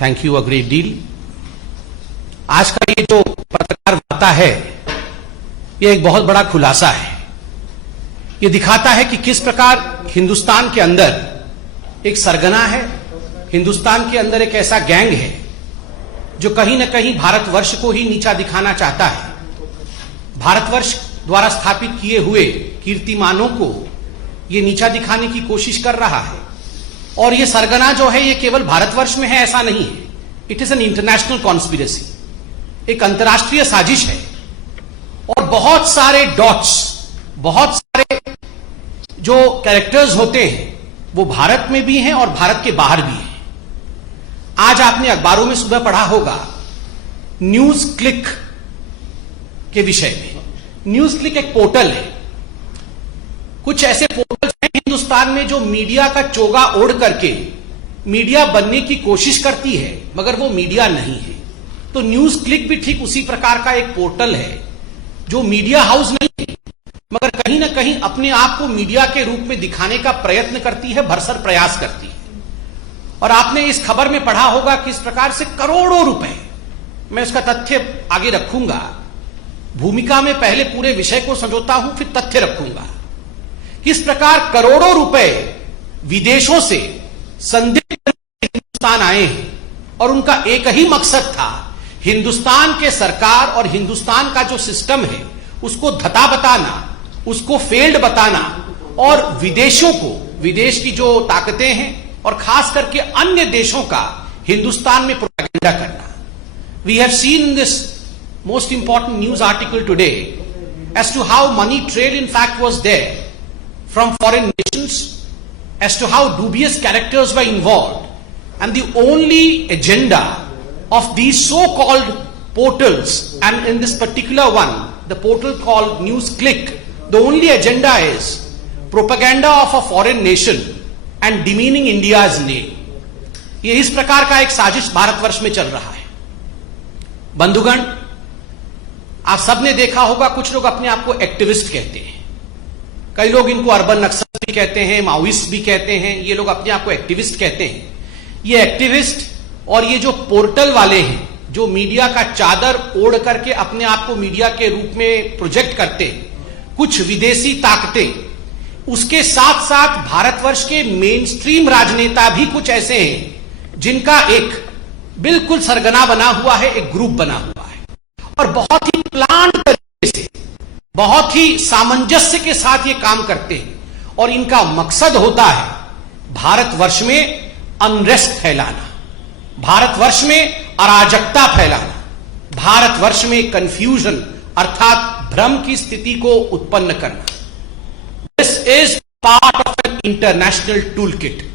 Thank you a great deal. आज का ये जो पत्रकार वार्ता है, ये एक बहुत बड़ा खुलासा है। ये दिखाता है कि किस प्रकार हिंदुस्तान के अंदर एक सरगना है, हिंदुस्तान के अंदर एक ऐसा गैंग है जो कहीं ना कहीं भारतवर्ष को ही नीचा दिखाना चाहता है। भारतवर्ष द्वारा स्थापित किए हुए कीर्तिमानों को ये नीचा दिखाने की कोशिश कर रहा है। और ये सरगना जो है, ये केवल भारतवर्ष में है ऐसा नहीं है। It is an international conspiracy, एक अंतर्राष्ट्रीय साजिश है। और बहुत सारे डॉट्स, बहुत सारे जो कैरेक्टर्स होते हैं वो भारत में भी हैं और भारत के बाहर भी हैं। आज आपने अखबारों में सुबह पढ़ा होगा न्यूज क्लिक के विषय में। न्यूज क्लिक एक पोर्टल है। कुछ ऐसे पोर्टल्स हैं हिंदुस्तान में जो मीडिया का चोगा ओढ़ करके मीडिया बनने की कोशिश करती है, मगर वो मीडिया नहीं है। तो न्यूज क्लिक भी ठीक उसी प्रकार का एक पोर्टल है जो मीडिया हाउस नहीं है, मगर कहीं ना कहीं अपने आप को मीडिया के रूप में दिखाने का प्रयत्न करती है, भरसक प्रयास करती है। और आपने इस खबर में पढ़ा होगा किस प्रकार से करोड़ों रुपए, मैं उसका तथ्य आगे रखूंगा, भूमिका में पहले पूरे विषय को समझौता हूं फिर तथ्य रखूंगा। किस प्रकार करोड़ों रुपए विदेशों से संदिग्ध हिंदुस्तान आए हैं और उनका एक ही मकसद था, हिंदुस्तान के सरकार और हिंदुस्तान का जो सिस्टम है उसको धता बताना, उसको फेल्ड बताना और विदेशों को, विदेश की जो ताकतें हैं और खास करके अन्य देशों का हिंदुस्तान में प्रोपेगेंडा करना। We have seen this most important news article today as to how money trail in fact was there from foreign nations, as to how dubious characters were involved, and the only agenda of these so-called portals, and in this particular one, the portal called News Click, the only agenda is propaganda of a foreign nation and demeaning India's name. ये इस प्रकार का एक साजिश भारतवर्ष में चल रहा है। बंधुगण, आप सबने देखा होगा कुछ लोग अपने आप को एक्टिविस्ट कहते हैं, कई लोग इनको अर्बन नक्सल भी कहते हैं, माओइस्ट भी कहते हैं। ये लोग अपने आप को एक्टिविस्ट कहते हैं। ये एक्टिविस्ट और ये जो पोर्टल वाले हैं जो मीडिया का चादर ओढ़ करके अपने आप को मीडिया के रूप में प्रोजेक्ट करते हैं, कुछ विदेशी ताकतें, उसके साथ साथ भारतवर्ष के मेन स्ट्रीम राजनेता भी कुछ ऐसे हैं जिनका एक बिल्कुल सरगना बना हुआ है, एक ग्रुप बना हुआ है और बहुत ही प्लान तरीके से, बहुत ही सामंजस्य के साथ ये काम करते हैं। और इनका मकसद होता है भारतवर्ष में अनरेस्ट फैलाना, भारतवर्ष में अराजकता फैलाना, भारतवर्ष में कंफ्यूजन अर्थात भ्रम की स्थिति को उत्पन्न करना। This is part of an international tool kit.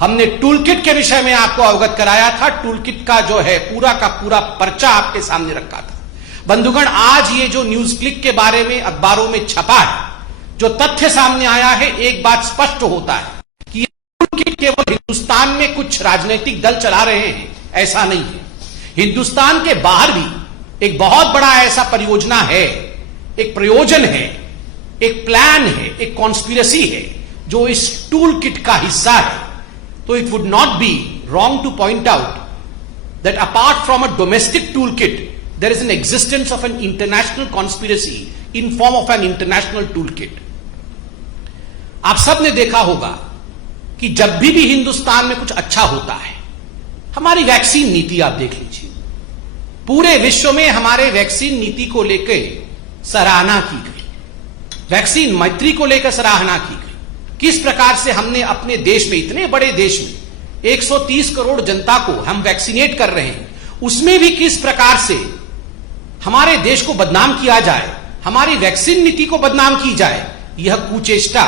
हमने टूल किट के विषय में आपको अवगत कराया था। टूल किट का जो है पूरा का पूरा पर्चा आपके सामने रखा था। बंधुगण, आज ये जो न्यूज क्लिक के बारे में अखबारों में छपा है, जो तथ्य सामने आया है, एक बात स्पष्ट होता है कि ये टूल किट केवल हिंदुस्तान में कुछ राजनीतिक दल चला रहे हैं ऐसा नहीं है। हिंदुस्तान के बाहर भी एक बहुत बड़ा ऐसा परियोजना है, एक प्रयोजन है, एक प्लान है, एक कॉन्स्पिरेसी है जो इस टूल किट का हिस्सा है। तो it would not be wrong two point out that apart from a domestic tool kit there is an existence of an international conspiracy in form of an international toolkit. आप सब ने देखा होगा कि जब भी हिंदुस्तान में कुछ अच्छा होता है, हमारी वैक्सीन नीति आप देख लीजिए, पूरे विश्व में हमारे वैक्सीन नीति को लेकर सराहना की गई, वैक्सीन मैत्री को लेकर सराहना की गई। किस प्रकार से हमने अपने देश में, इतने बड़े देश में 130 करोड़ जनता को हम वैक्सीनेट कर रहे हैं, उसमें भी किस प्रकार से हमारे देश को बदनाम किया जाए, हमारी वैक्सीन नीति को बदनाम की जाए, यह कुचेष्टा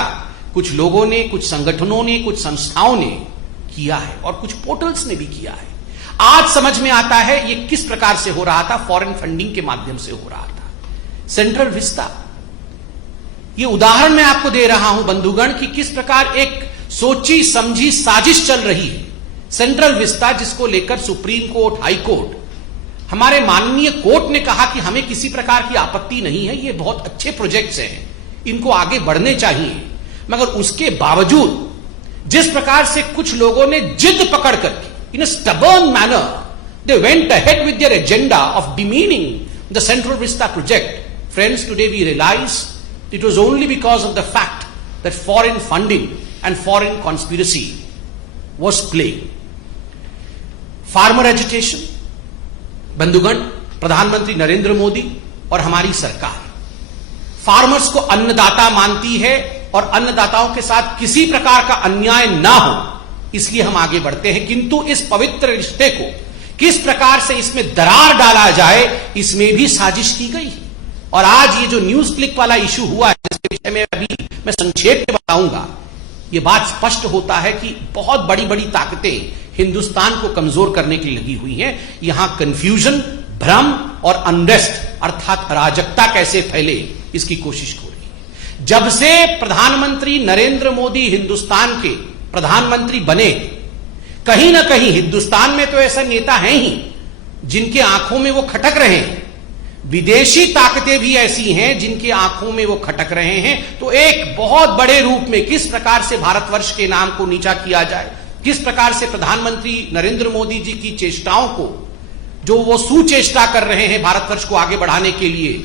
कुछ लोगों ने, कुछ संगठनों ने, कुछ संस्थाओं ने किया है और कुछ पोर्टल्स ने भी किया है। आज समझ में आता है ये किस प्रकार से हो रहा था, फॉरेन फंडिंग के माध्यम से हो रहा था। सेंट्रल विस्टा, ये उदाहरण मैं आपको दे रहा हूं बंधुगण कि किस प्रकार एक सोची समझी साजिश चल रही है। सेंट्रल विस्टा, जिसको लेकर सुप्रीम कोर्ट, हाई कोर्ट, हमारे माननीय कोर्ट ने कहा कि हमें किसी प्रकार की आपत्ति नहीं है, ये बहुत अच्छे प्रोजेक्ट्स हैं, इनको आगे बढ़ने चाहिए, मगर उसके बावजूद जिस प्रकार से कुछ लोगों ने जिद पकड़ करके in a stubborn manner, they went ahead with their agenda of demeaning the Central Vista project. Friends, today we realize it was only because of the fact that foreign funding and foreign conspiracy was playing. Farmer agitation, बंधुगण, प्रधानमंत्री नरेंद्र मोदी और हमारी सरकार farmers को अन्नदाता मानती है और अन्नदाताओं के साथ किसी प्रकार का अन्याय ना हो, इसलिए हम आगे बढ़ते हैं। किंतु इस पवित्र रिश्ते को किस प्रकार से इसमें दरार डाला जाए, इसमें भी साजिश की गई। और आज ये जो न्यूज क्लिक वाला इशू हुआ है, जिसके विषय में अभी मैं संक्षेप में बताऊंगा, ये बात स्पष्ट होता है कि बहुत बड़ी बड़ी ताकतें हिंदुस्तान को कमजोर करने के लिए लगी हुई हैं। यहां कंफ्यूजन, भ्रम और अनरेस्ट अर्थात अराजकता कैसे फैले, इसकी कोशिश हो रही है। जब से प्रधानमंत्री नरेंद्र मोदी हिंदुस्तान के प्रधानमंत्री बने, कहीं ना कहीं हिंदुस्तान में तो ऐसा नेता हैं ही जिनके आंखों में वो खटक रहे हैं, विदेशी ताकतें भी ऐसी हैं जिनकी आंखों में वो खटक रहे हैं। तो एक बहुत बड़े रूप में किस प्रकार से भारतवर्ष के नाम को नीचा किया जाए, किस प्रकार से प्रधानमंत्री नरेंद्र मोदी जी की चेष्टाओं को, जो वो सुचेष्टा कर रहे हैं भारतवर्ष को आगे बढ़ाने के लिए,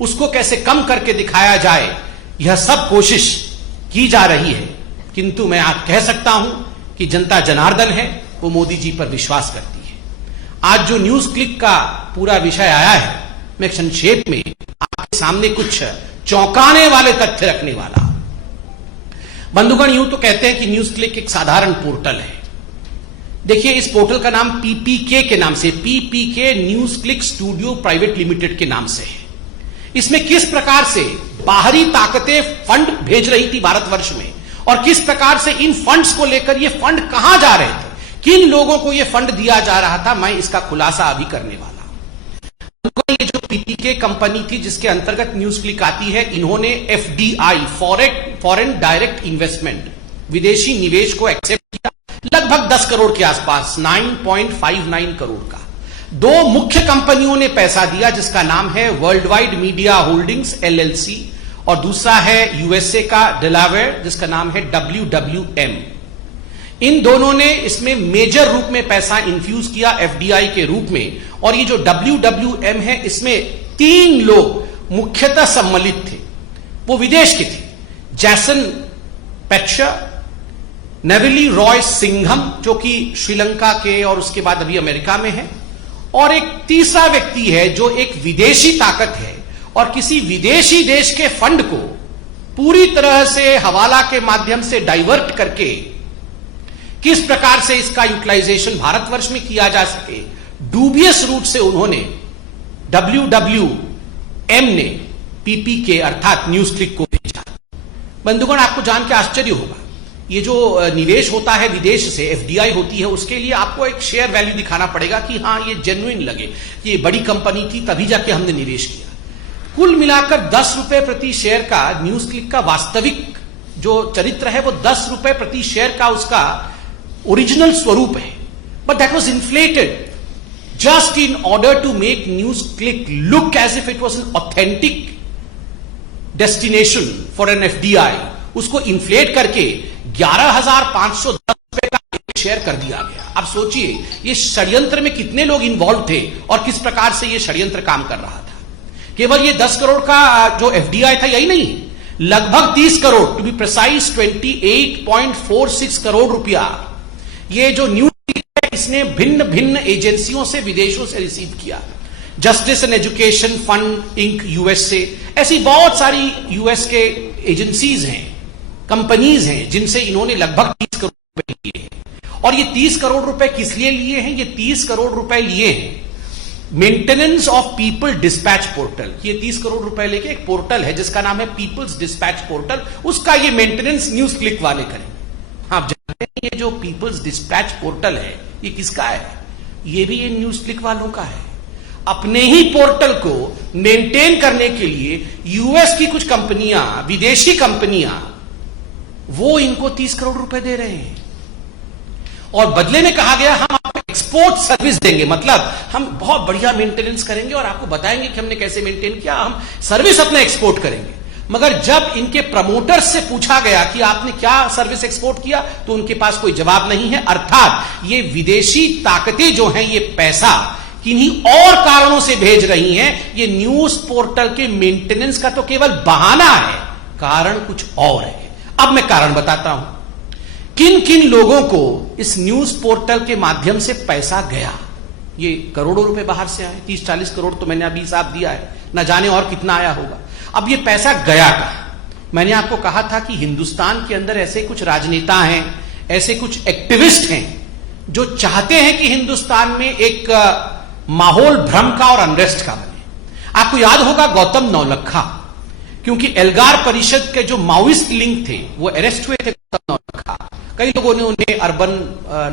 उसको कैसे कम करके दिखाया जाए, यह सब कोशिश की जा रही है। किंतु मैं आज कह सकता हूं कि जनता जनार्दन है, वो मोदी जी पर विश्वास करती है। आज जो न्यूज क्लिक का पूरा विषय आया है, मैं संक्षेप में आपके सामने कुछ चौंकाने वाले तथ्य रखने वाला। बंधुगण, यूं तो कहते हैं कि न्यूज क्लिक एक साधारण पोर्टल है। देखिए, इस पोर्टल का नाम पीपीके के नाम से, PPK news click studio private limited के नाम से है। इसमें किस प्रकार से बाहरी ताकतें फंड भेज रही थी भारतवर्ष में और किस प्रकार से इन फंड्स को लेकर ये फंड कहां जा रहे थे, किन लोगों को ये फंड दिया जा रहा था, मैं इसका खुलासा अभी करने वाला। ये जो पीपीके कंपनी थी जिसके अंतर्गत न्यूज क्लिक आती है, इन्होंने एफडीआई, फॉरेन डायरेक्ट इन्वेस्टमेंट, विदेशी निवेश को एक्सेप्ट किया, लगभग 10 करोड़ के आसपास, 9.59 करोड़ का। दो मुख्य कंपनियों ने पैसा दिया, जिसका नाम है world wide media holdings LLC और दूसरा है यूएसए का डेलावेयर, जिसका नाम है WWM। इन दोनों ने इसमें मेजर रूप में पैसा इन्फ्यूज किया एफडीआई के रूप में। और ये जो WWM है, इसमें 3 लोग मुख्यतः सम्मिलित थे, वो विदेश के थे। जैसन पेट्शर, नेविली रॉय सिंघम, जो कि श्रीलंका के और उसके बाद अभी अमेरिका में है, और एक तीसरा व्यक्ति है जो एक विदेशी ताकत है और किसी विदेशी देश के फंड को पूरी तरह से हवाला के माध्यम से डाइवर्ट करके किस प्रकार से इसका यूटिलाइजेशन भारतवर्ष में किया जा सके, डूबियस रूट से उन्होंने WWM ने पीपीके अर्थात न्यूज क्लिक को भेजा। बंधुगण, आपको जान के आश्चर्य होगा, ये जो निवेश होता है विदेश से, एफडीआई होती है, उसके लिए आपको एक शेयर वैल्यू दिखाना पड़ेगा कि हां ये जेन्युइन लगे, ये बड़ी कंपनी थी, तभी जाके हमने निवेश किया। कुल मिलाकर 10 रुपए प्रति शेयर का न्यूज क्लिक का वास्तविक जो चरित्र है, वो 10 रुपए प्रति शेयर का उसका ओरिजिनल स्वरूप है। But that was inflated just in order to make NewsClick look as if it was an authentic destination for an FDI. उसको इन्फ्लेट करके 11,510 रुपए का एक शेयर कर दिया गया। अब सोचिए, ये षड्यंत्र में कितने लोग इन्वॉल्व थे और किस प्रकार से ये षड्यंत्र काम कर रहा था। केवल ये 10 करोड़ का जो एफडीआई था, यही नहीं, लगभग 30 crore, to be precise 28.46 crore रुपया ये जो न्यूज है, इसने भिन्न भिन्न एजेंसियों से, विदेशों से रिसीव किया। Justice and Education Fund Inc USA, ऐसी बहुत सारी यूएस के एजेंसीज हैं, कंपनीज हैं, जिनसे इन्होंने लगभग 30 करोड़ रुपए लिए हैं। और ये 30 करोड़ रुपए किस लिए लिए हैं? ये 30 करोड़ रुपए लिए हैं maintenance of people dispatch portal. ये 30 करोड़ रुपए लेके एक पोर्टल है जिसका नाम है पीपल्स डिस्पैच पोर्टल, उसका ये मेंटेनेंस न्यूज क्लिक वाले करें। आप जानते हैं ये जो पीपल्स डिस्पैच पोर्टल है, ये किसका है? ये भी ये न्यूज क्लिक वालों का है। अपने ही पोर्टल को मेंटेन करने के लिए यूएस की कुछ कंपनियां, विदेशी कंपनियां, वो इनको 30 करोड़ रुपए दे रहे हैं और बदले में कहा गया हम आपको एक्सपोर्ट सर्विस देंगे, मतलब हम बहुत बढ़िया मेंटेनेंस करेंगे और आपको बताएंगे कि हमने कैसे मेंटेन किया, हम सर्विस अपना एक्सपोर्ट करेंगे। मगर जब इनके प्रमोटर्स से पूछा गया कि आपने क्या सर्विस एक्सपोर्ट किया, तो उनके पास कोई जवाब नहीं है। अर्थात ये विदेशी ताकतें जो हैं, ये पैसा किन्हीं और कारणों से भेज रही हैं। ये न्यूज पोर्टल के मेंटेनेंस का तो केवल बहाना है, कारण कुछ और है। अब मैं कारण बताता हूं, किन किन लोगों को इस न्यूज पोर्टल के माध्यम से पैसा गया। ये करोड़ों रुपए बाहर से आए, 30-40 करोड़ तो मैंने अभी हिसाब दिया है, न जाने और कितना आया होगा। अब ये पैसा गया कहां? मैंने आपको कहा था कि हिंदुस्तान के अंदर ऐसे कुछ राजनेता हैं, ऐसे कुछ एक्टिविस्ट हैं जो चाहते हैं कि हिंदुस्तान में एक माहौल भ्रम का और अनरेस्ट का बने। आपको याद होगा गौतम नौलखा, क्योंकि एल्गार परिषद के जो माओइस्ट लिंक थे वो अरेस्ट हुए थे। गौतम नौलखा, कई लोगों ने उन्हें अर्बन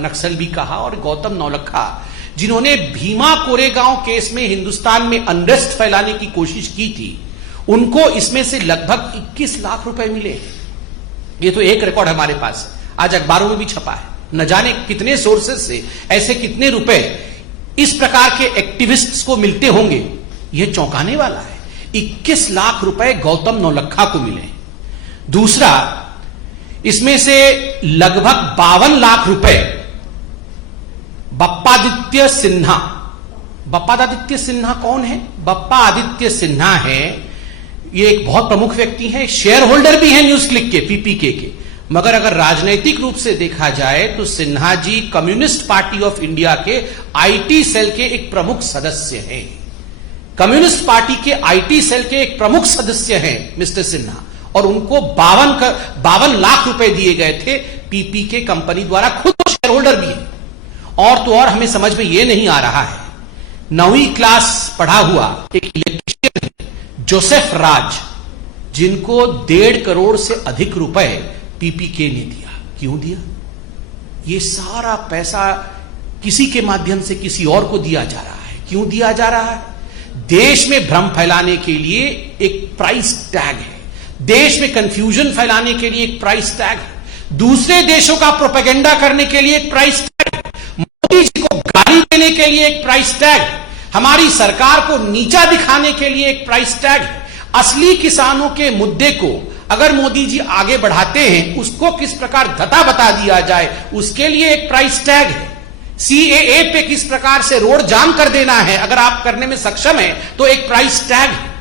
नक्सल भी कहा, और गौतम नौलखा जिन्होंने भीमा कोरेगांव केस में हिंदुस्तान में अनरेस्ट फैलाने की कोशिश की थी, उनको इसमें से लगभग 21 लाख रुपए मिले। ये तो एक रिकॉर्ड हमारे पास आज अखबारों में भी छपा है। न जाने कितने सोर्सेस से ऐसे कितने रुपए इस प्रकार के एक्टिविस्ट्स को मिलते होंगे, यह चौंकाने वाला है। 21 लाख रुपए गौतम नौलखा को मिले। दूसरा, इसमें से लगभग 52 लाख रुपए बप्पादित्य सिन्हा। बप्पादित्य सिन्हा कौन है? बप्पा आदित्य सिन्हा है, ये एक बहुत प्रमुख व्यक्ति हैं, शेयर होल्डर भी हैं न्यूज क्लिक के, पीपीके के। मगर अगर राजनैतिक रूप से देखा जाए तो Sinha ji communist party of India के आईटी सेल के एक प्रमुख सदस्य हैं। कम्युनिस्ट पार्टी के आईटी सेल के एक प्रमुख सदस्य हैं मिस्टर सिन्हा, और उनको 52 लाख रुपए दिए गए थे पीपीके कंपनी द्वारा। खुद शेयर होल्डर भी है। और तो और हमें समझ में यह नहीं आ रहा है, 9वीं क्लास पढ़ा हुआ एक इलेक्ट्रीशियन है जोसेफ राज, जिनको 1.5 करोड़ से अधिक रुपए पीपीके ने दिया। क्यों दिया? ये सारा पैसा किसी के माध्यम से किसी और को दिया जा रहा है। क्यों दिया जा रहा है? देश में भ्रम फैलाने के लिए एक प्राइस टैग है, देश में कंफ्यूजन फैलाने के लिए एक प्राइस टैग है, दूसरे देशों का प्रोपेगेंडा करने के लिए एक प्राइस टैग है, मोदी जी को गाली देने के लिए एक प्राइस टैग है, हमारी सरकार को नीचा दिखाने के लिए एक प्राइस टैग है। असली किसानों के मुद्दे को अगर मोदी जी आगे बढ़ाते हैं, उसको किस प्रकार धता बता दिया जाए, उसके लिए एक प्राइस टैग है। सीएए पे किस प्रकार से रोड जाम कर देना है, अगर आप करने में सक्षम हैं तो एक प्राइस टैग है।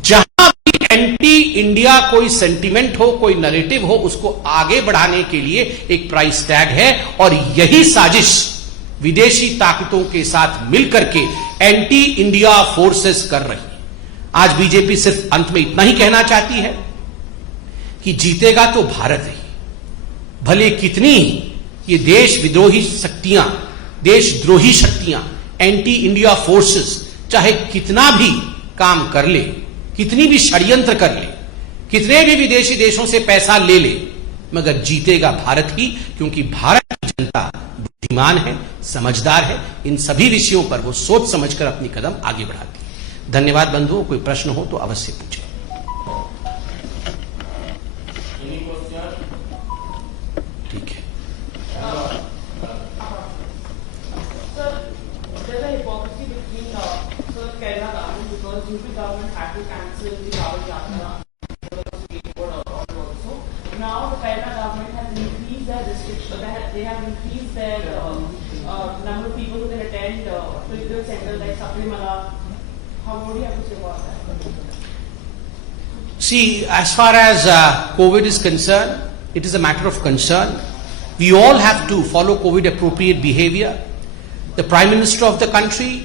जहां भी एंटी इंडिया कोई सेंटीमेंट हो, कोई नैरेटिव हो, उसको आगे बढ़ाने के लिए एक प्राइस टैग है। और यही साजिश विदेशी ताकतों के साथ मिलकर के एंटी इंडिया फोर्सेस कर रही है। आज बीजेपी सिर्फ अंत में इतना ही कहना चाहती है कि जीतेगा तो भारत ही, भले कितनी ये देश विद्रोही शक्तियां, देशद्रोही शक्तियां, एंटी इंडिया फोर्सेस चाहे कितना भी काम कर ले, कितनी भी षड्यंत्र कर ले, कितने भी विदेशी देशों से पैसा ले ले, मगर जीतेगा भारत ही, क्योंकि भारत की जनता बुद्धिमान है, समझदार है। इन सभी विषयों पर वो सोच समझकर अपनी कदम आगे बढ़ाती है। धन्यवाद बंधुओं, कोई प्रश्न हो तो अवश्य पूछें। ठीक है। Number of people who can attend physical centers like Sabrimala. How would you have to say about that? See, as far as COVID is concerned, it is a matter of concern. We all have to follow COVID appropriate behavior. The Prime Minister of the country,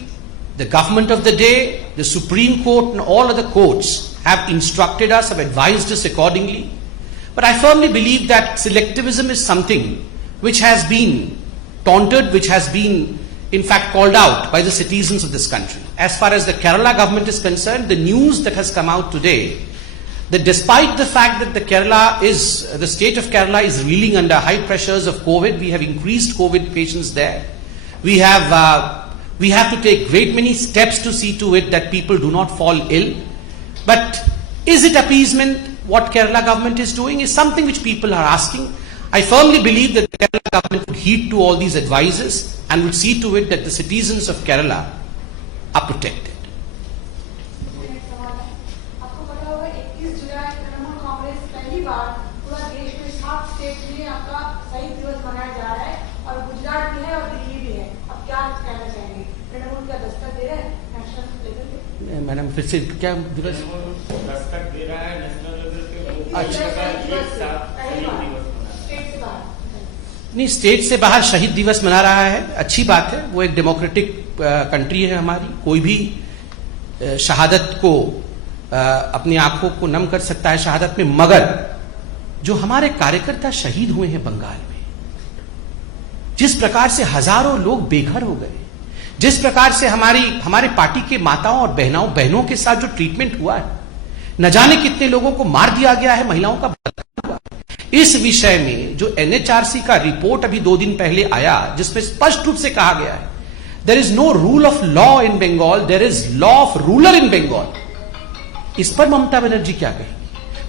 the government of the day, the Supreme Court and all other courts have instructed us, have advised us accordingly. But I firmly believe that selectivism is something which has been taunted, which has been in fact called out by the citizens of this country. As far as the Kerala government is concerned, the news that has come out today, that despite the fact that the state of Kerala is reeling under high pressures of COVID, we have increased COVID patients there. We have to take great many steps to see to it that people do not fall ill. But is it appeasement? What Kerala government is doing is something which people are asking. I firmly believe that the Kerala government would heed to all these advices and would see to it that the citizens of Kerala are protected. आपको पता होगा 21 जुलाई madam फिर से क्या दिवस? दस्तक दे रहा है national level पे। अच्छा। नहीं, स्टेट से बाहर शहीद दिवस मना रहा है, अच्छी बात है। वो एक डेमोक्रेटिक कंट्री है हमारी, कोई भी शहादत को अपनी आंखों को नम कर सकता है शहादत में। मगर जो हमारे कार्यकर्ता शहीद हुए हैं बंगाल में, जिस प्रकार से हजारों लोग बेघर हो गए, जिस प्रकार से हमारे पार्टी के माताओं और बहनों के साथ जो ट्रीटमेंट हुआ है, न जाने कितने लोगों को मार दिया गया है, महिलाओं का बलात्कार हुआ। इस विषय में जो एनएचआरसी का रिपोर्ट अभी 2 दिन पहले आया, जिसमें स्पष्ट रूप से कहा गया है there is no rule of law in Bengal, there is law of ruler in Bengal. इस पर ममता बनर्जी क्या कहेंगी?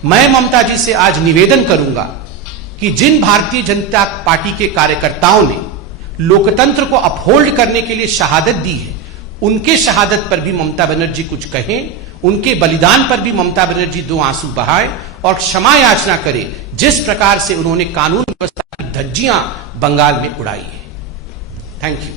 मैं ममता जी से आज निवेदन करूंगा कि जिन भारतीय जनता पार्टी के कार्यकर्ताओं ने लोकतंत्र को अपहोल्ड करने के लिए शहादत दी है, उनके शहादत पर भी ममता बनर्जी कुछ कहें, उनके बलिदान पर भी ममता बनर्जी 2 आंसू बहाएं और क्षमा याचना करें, जिस प्रकार से उन्होंने कानून व्यवस्था की धज्जियां बंगाल में उड़ाई है। Thank you.